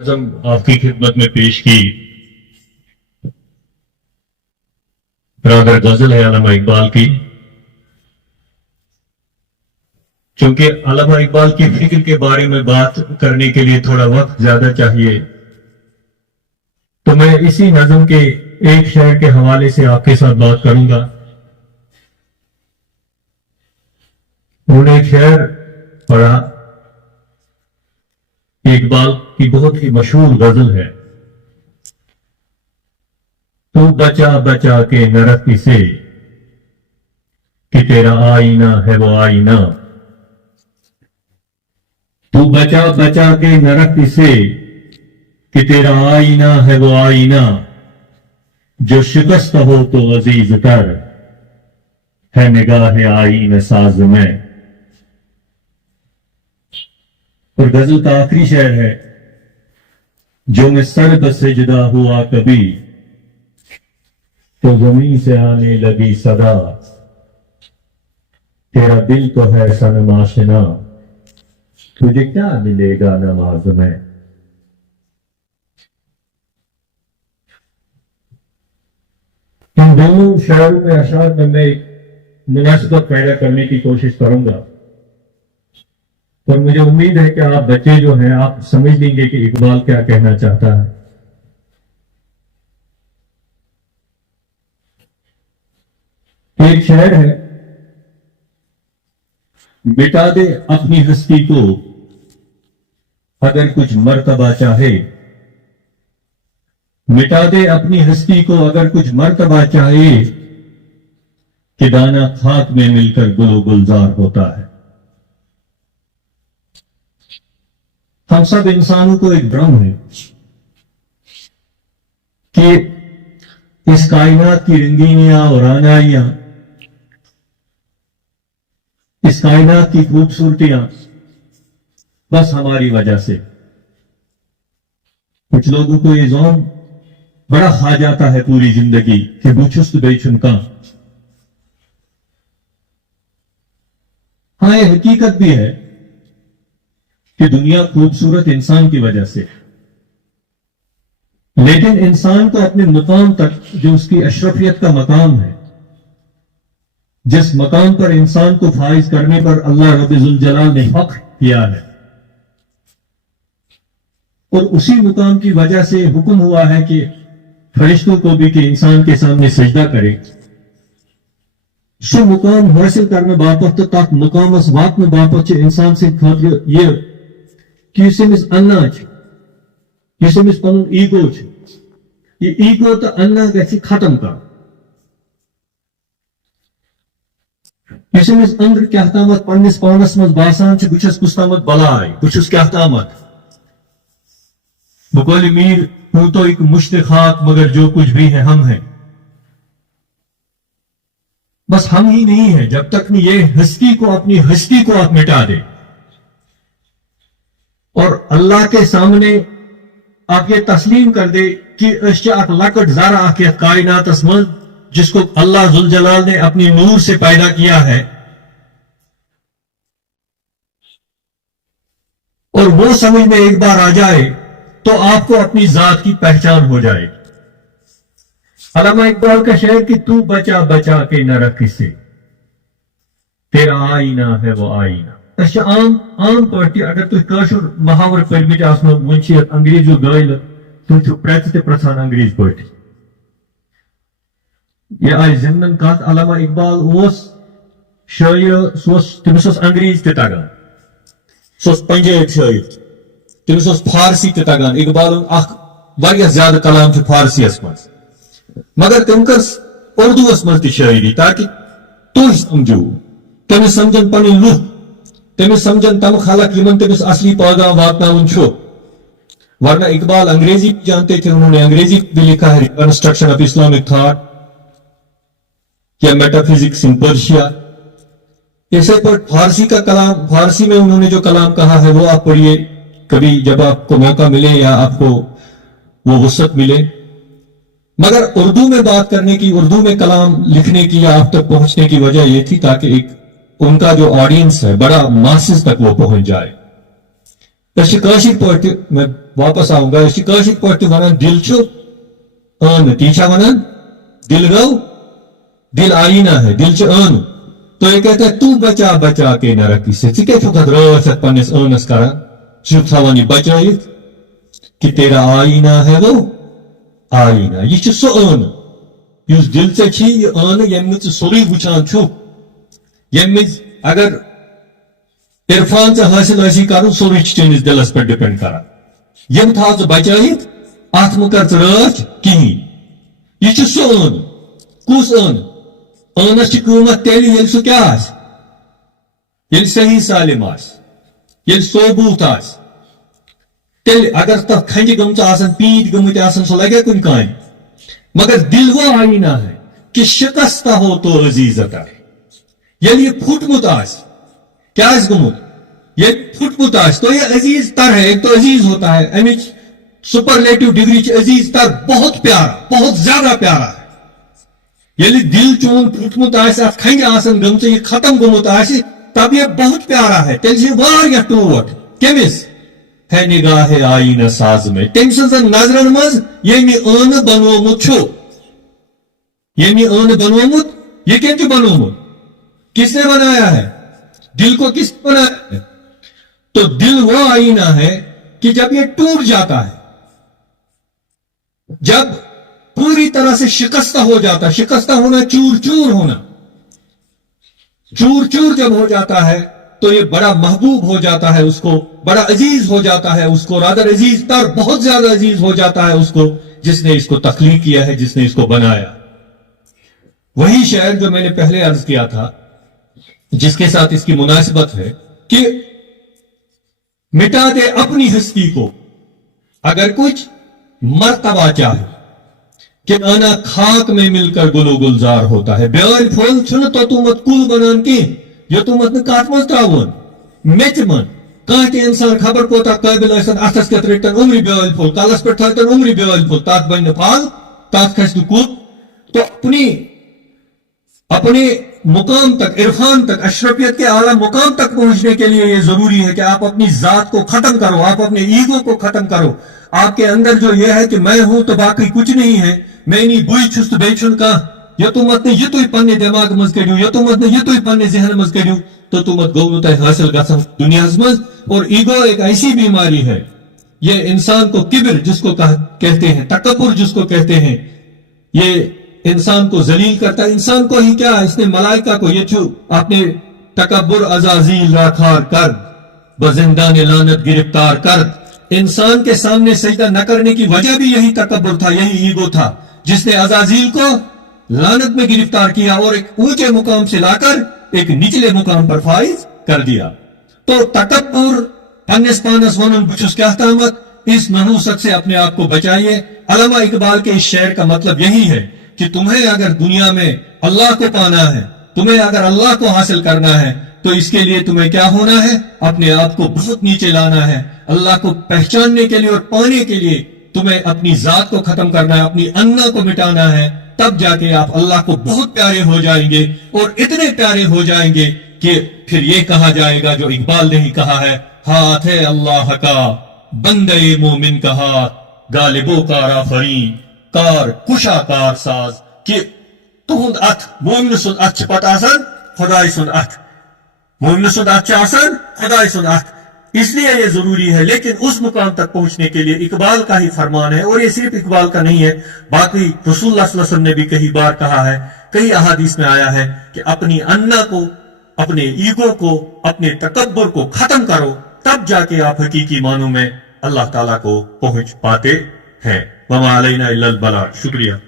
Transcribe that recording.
نظم آپ کی خدمت میں پیش کی برادر غزل ہے علامہ اقبال کی. چونکہ علامہ اقبال کی فکر کے بارے میں بات کرنے کے لیے تھوڑا وقت زیادہ چاہیے، تو میں اسی نظم کے ایک شعر کے حوالے سے آپ کے ساتھ بات کروں گا. انہوں نے ایک شعر پڑھا، اقبال کی بہت ہی مشہور غزل ہے. تو بچا بچا کے نہ رکھ اسے کہ تیرا آئینہ ہے وہ آئینہ. تو بچا بچا کے نہ رکھ اسے کہ تیرا آئینہ ہے وہ آئینہ. جو شکست ہو تو عزیز تر ہے نگاہ آئینہ ساز میں. اور غزل کا آخری شعر ہے، جو میں سر بسجدہ ہوا کبھی تو زمین سے آنے لگی صدا. تیرا دل تو ہے صنم آشنا، تجھے کیا ملے گا نماز میں. ان دونوں شعروں میں اشعار میں ایک مناسبت پیدا کرنے کی کوشش کروں گا، اور مجھے امید ہے کہ آپ بچے جو ہیں آپ سمجھ لیں گے کہ اقبال کیا کہنا چاہتا ہے. ایک شعر ہے، مٹا دے اپنی ہستی کو اگر کچھ مرتبہ چاہے. مٹا دے اپنی ہستی کو اگر کچھ مرتبہ چاہے، کہ دانہ خاک میں مل کر گل و گلزار ہوتا ہے. ہم سب انسانوں کو ایک بھرم ہے کہ اس کائنات کی رنگینیاں اور رعنائیاں، اس کائنات کی خوبصورتیاں بس ہماری وجہ سے. کچھ لوگوں کو یہ ذوق بڑا کھا جاتا ہے پوری زندگی کہ بچست بے چنکا. ہاں، یہ حقیقت بھی ہے کہ دنیا خوبصورت انسان کی وجہ سے، لیکن انسان کو اپنے مقام تک، جو اس کی اشرفیت کا مقام ہے، جس مقام پر انسان کو فائز کرنے پر اللہ رب ذوالجلال نے فخر کیا ہے، اور اسی مقام کی وجہ سے حکم ہوا ہے کہ فرشتوں کو بھی کہ انسان کے سامنے سجدہ کرے. سو مقام حاصل کرنے باپت تک مقام اس وات میں باپت انسان سے خاطر یہ کہ اس امس انا اس امس پن ایگو یہ ایگو تو انا گژھِ ختم کر. اس امس اندر کیا تامت پنس پانس مز باسان بہ چھس کس تامت بلائے، بہ چھس کیا تامت. بقول میر ہوں تو ایک مشت خاک مگر جو کچھ بھی ہے ہم ہیں. بس ہم ہی نہیں ہیں جب تک یہ ہستی کو، اپنی ہستی کو آپ مٹا دے اور اللہ کے سامنے آپ یہ تسلیم کر دے کہ اک لکٹ ذرا یتھ کائنات من جس کو اللہ ذوالجلال نے اپنی نور سے پیدا کیا ہے، اور وہ سمجھ میں ایک بار آ جائے تو آپ کو اپنی ذات کی پہچان ہو جائے. علامہ اقبال کا شعر کہ تو بچا بچا کے نہ رکھ اسے، تیرا آئینہ ہے وہ آئینہ. عام پٲٹھۍ اگر تُہۍ کٲشُر محاور پٔرمٕتۍ آسنو، وۄنۍ چھِ یتھ انگریزیُک گٲلہٕ، تُہۍ چھِو پرٛٮ۪ژٕ تہِ پرٛژھان انگریز پٲٹھۍ. یہِ آیہِ ضمنن کتھ، علامہ اقبال اوس شٲعر، تٔمِس اوس انگریز تہِ تگان، سُہ اوس پنجٲبۍ شٲعر، تٔمِس اوس فارسی تہِ تگان. اقبالُن اکھ واریاہ زیادٕ کلام چھُ فارسیَس منٛز، مگر تٔمۍ کٔر اردوٗوس منٛز تہِ شٲعری تاکہِ تُہۍ سمجھو. تٔمِس سمجھن پنٕنۍ لُکھ، تٔمِس سمجھن تم خلق یمن تٔمِس اصلی پیغام واتناوُن چھُ. ورنہ اقبال انگریزی بھی جانتے تھے، انہوں نے انگریزی بھی لکھا ہے، ریکنسٹرکشن آف اسلامک تھاٹ یا میٹافزکس ان پرشیا. اسی پر فارسی کا کلام، فارسی میں انہوں نے جو کلام کہا ہے وہ آپ پڑھیے کبھی جب آپ کو موقع ملے یا آپ کو وہ وسعت ملے. مگر اردو میں بات کرنے کی، اردو میں کلام لکھنے کی یا آپ تک پہنچنے کی وجہ یہ تھی تاکہ ایک ان کا جو آڈینس ہے بڑا ماسز تک وہ پہنچ جائے. کٲشِر پٲٹھۍ میں वापस आऊंगा इसी काशिर पट्टी वनान दिल छु अन तीछा वनान दिल गौ दिल आईना है दिल छु अन तो ये कहता है तू बचा बचा के न रखी से चिके फुकत रोशत पन्नेस अनस करा चुप थवानी बचाई कि तेरा आईना है वो आईना ये छु सो अन युस दिल से छी ये अन यम सोरी वुचान छु यम अगर इरफान से हासिल ऐसी करूं सोरी चीज दिलस पर डिपेंड करा यम था बचाइत आत्म कर राच कहीं यह सो अन कुस अन अनस कीमत तेल ये सह क्या ये सही सालिम ये सोबूत तेल अगर तथ खंज गम पीत गमत सह लगे कुन कान मगर दिल वो आईना है कि शिकस्त हो तो अजीजत ये फुटमुत क्या गुमुत ये फुटमुत तो ये अजीज तर है एक तो अजीज होता है अमिच सुपरलेटिव डिग्री अजीज तर बहुत प्यारा बहुत ज्यादा प्यारा है ये दिल चोन फुटमुत खंज आसन गम ये खत्म गुमुत तब ये बहुत प्यारा है तेल वारिया टोट केमिस है निगाह आईना साज में तम सजन नजरन मज ये अन बनोमुत ये अन बनोमुत ये क्या बनोमुत किसने बनाया है दिल को किसने बनाया है तो दिल वो आईना है कि जब ये टूट जाता है जब पूरी तरह से शिकस्ता हो जाता है शिकस्ता होना चूर चूर होना चूर चूर जब हो जाता है तो ये बड़ा महबूब हो जाता है उसको बड़ा अजीज हो जाता है उसको रादर अजीज तर बहुत ज्यादा अजीज हो जाता है उसको जिसने इसको तख्लीक किया है जिसने इसको बनाया वही शेर जो मैंने पहले अर्ज किया था जिसके साथ इसकी मुनासिबत है कि मिटा दे अपनी हस्ती को अगर कुछ मर्तबा चाहे कि आना खाक में मिलकर गुलो गुलजार होता है बेल फल छुन तो तुमत कुल बनान की यो तुमत कात मज त्रावन मेच मन कह इंसान खबर कोता काबिल अथस के रिटन उम्री बेल फल कलस पे थन उम्री बेल फल तात बन फाल तात खस कुल तो अपने मुकाम तक इरफान तक अशरफियत के आला मुकाम तक पहुंचने के लिए ये जरूरी है कि आप अपनी जात को खत्म करो आप अपने ईगो को खत्म करो आपके अंदर जो ये है कि मैं हूं तो बाकी कुछ नहीं है मैं नहीं बुई छुस्त बेचुन का ये तो मत ये तो पन्ने दिमाग मज करू ये तो मत ये तो पन्ने जहन मज करू तो तुम मत गौ हासिल गसन दुनिया मज और ईगो एक ऐसी बीमारी है ये इंसान को किब्र जिसको कहते हैं तकब्बुर जिसको कहते हैं ये इंसान को जलील करता है इंसान को ही क्या इसने मलाइका को ये छू आपने तकब्बुर अजाजील राखार कर बजिंदान लानत गिरफ्तार कर इंसान के सामने सजदा न करने की वजह भी यही तकब्बुर था यही ईगो था जिसने अजाजील को लानत में गिरफ्तार किया और एक ऊंचे मुकाम से लाकर एक निचले मुकाम पर फाइज कर दिया तो तकब्बुर पन्नस पानस वनन बुचुस क्या तामत इस नहूसत से अपने आप को बचाइए अल्लामा इकबाल के इस शेर का मतलब यही है कि तुम्हें अगर दुनिया में अल्लाह को पाना है तुम्हें अगर अल्लाह को हासिल करना है तो इसके लिए तुम्हें क्या होना है अपने आप को बहुत नीचे लाना है अल्लाह को पहचानने के लिए और पाने के लिए तुम्हें अपनी जात को खत्म करना है अपनी अन्ना को मिटाना है तब जाके आप अल्लाह को बहुत प्यारे हो जाएंगे और इतने प्यारे हो जाएंगे कि फिर ये कहा जाएगा जो इकबाल ने ही कहा है हाथ है अल्लाह का बंदे मोमिन का हाथ गालिबो का राफरी कार कुशा कार साज कि तुहंद अथ मोमिन सुन अथ पत आसन खुदाई सुन अथ मोमिन सुन अथ आसन खुदाई सुन अथ इसलिए ये जरूरी है लेकिन उस मुकाम तक पहुंचने के लिए इकबाल का ही फरमान है और ये सिर्फ इकबाल का नहीं है बाकी रसूलुल्लाह सल्लल्लाहु अलैहि वसल्लम ने भी कई बार कहा है कई अहादीस में आया है कि अपनी अन्ना को अपने ईगो को अपने तकब्बुर को खत्म करो तब जाके आप हकीकी मानों में अल्लाह ताला को पहुंच पाते हैं वमा अलैना इल्लल बलाग शुक्रिया